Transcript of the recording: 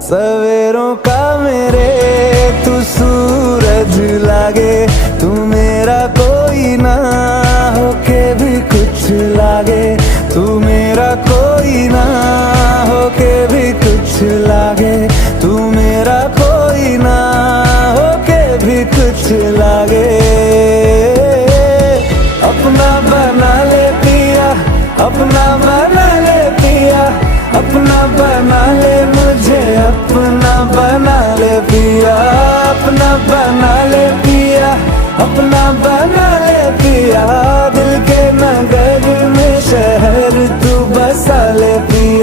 सवेरों का मेरे तू सूरज लागे, तू मेरा कोई ना होके भी कुछ लागे, तू मेरा कोई ना होके भी कुछ लागे, तू मेरा कोई ना होके भी कुछ लागे। अपना बना ले पिया, अपना बना ले पिया, अपना बना ले मुझे, अपना बना ले पिया, अपना बना ले पिया, अपना बना ले पिया। दिल के नगर में शहर तू बसा ले पिया।